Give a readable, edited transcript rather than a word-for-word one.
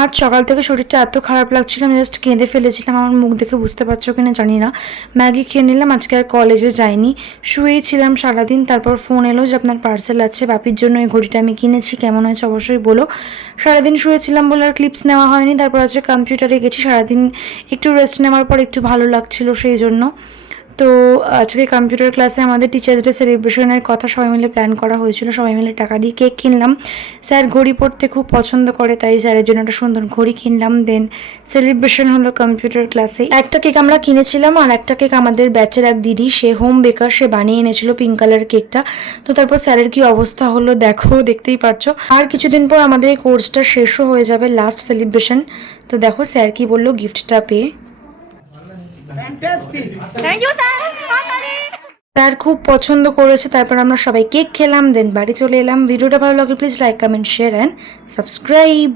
আজ সকাল থেকে শরীরটা এত খারাপ লাগছিল, আমি জাস্ট কেঁদে ফেলেছিলাম। আমার মুখ দেখে বুঝতে পারছো কিনা জানি না। ম্যাগি খেয়ে নিলাম, আজকে আর কলেজে যাইনি, শুয়েই ছিলাম সারাদিন। তারপর ফোন এলো যে আপনার পার্সেল আছে, বাপির জন্য এই ঘড়িটা আমি কিনেছি, কেমন হয়েছে অবশ্যই বলো। সারাদিন শুয়েছিলাম বলে আর ক্লিপস নেওয়া হয়নি। তারপর আজকে কম্পিউটারে গেছি, সারাদিন একটু রেস্ট নেওয়ার পর একটু ভালো লাগছিল সেই জন্য। তো আজকে কম্পিউটার ক্লাসে আমাদের টিচার্স ডে সেলিব্রেশনের কথা সবাই মিলে প্ল্যান করা হয়েছিল, সবাই মিলে টাকা দিয়ে কেক কিনলাম। স্যার ঘড়ি পরতে খুব পছন্দ করে, তাই স্যারের জন্য একটা সুন্দর ঘড়ি কিনলাম। দেন সেলিব্রেশন হলো কম্পিউটার ক্লাসে। একটা কেক আমরা কিনেছিলাম, আর একটা কেক আমাদের ব্যাচের এক দিদি, সে হোম বেকার, সে বানিয়ে এনেছিল পিঙ্ক কালার কেকটা। তো তারপর স্যারের কি অবস্থা হলো দেখো, দেখতেই পারছো। আর কিছুদিন পর আমাদের এই কোর্সটা শেষও হয়ে যাবে, লাস্ট সেলিব্রেশন। তো দেখো স্যার কি বললো গিফটটা পেয়ে। Thank you sir. তার খুব পছন্দ করেছে। তারপর আমরা সবাই কেক খেলাম, দেন বাড়ি চলে এলাম। ভিডিওটা ভালো লাগলে please like, comment, share and subscribe.